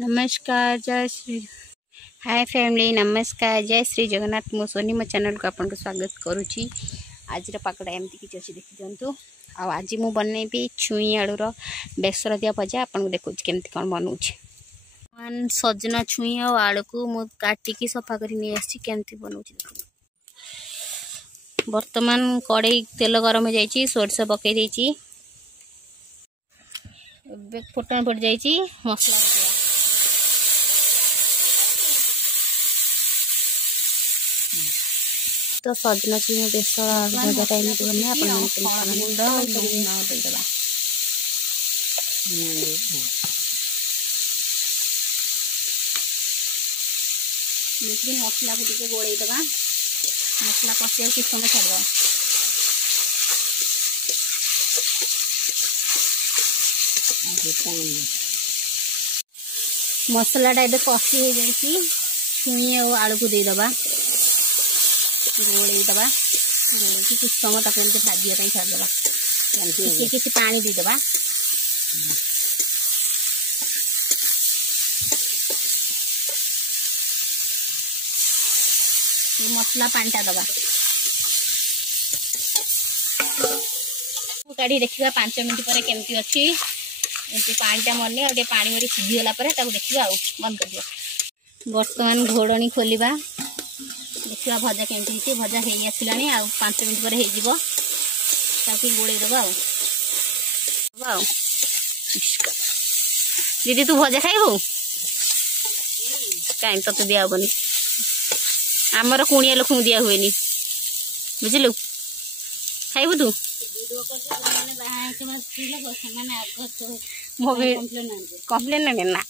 नमस्कार जय श्री हाय फैमिली नमस्कार जय श्री जगन्नाथ मो सोनी मो चैनल को आपको स्वागत करुच्ची। आज पागटा एमती किसी अच्छी देखी दिंतु। आज मु बनैबी छुई आलूर बेसर दिया भजा आपको देखो केमती कौन बनाऊँ। सजना छुई और आलू को मु काटिकी सफा कर केमती बनाऊँ देखो। बर्तमान कड़ई तेल गरम हो जाइए सोरष पकई देइछि फुटन पड़ जाइए मसला तो सजना छुई बेसर भजा टाइम बना मसला को टे गोड़े दबा मसला कषिया कि समय छाड़ मसलाटा ए कषि हो जाए छुई और आलू को देदबा गोलैदबा गोल कि समय तक भाजवाई छाड़देवा किसी पानी दीदबा मसला पानीटा दबा काढ़ी देखा 5 मिनट पर केमती अच्छी एमती पानीटा मरनी और पानी मरी सीझीगला देखा बंद कर दिया। बर्तमान घोड़नी खोलिबा देखा भजा केमती भजा हो आसला आ 5 मिनट पर हो गोलैदबा दीदी तू भजा खाइबू कहीं तो दिया हेनी आमर कुणिया लोक दिया हुए बुझलु खाइबू तू कम्प्लेन ना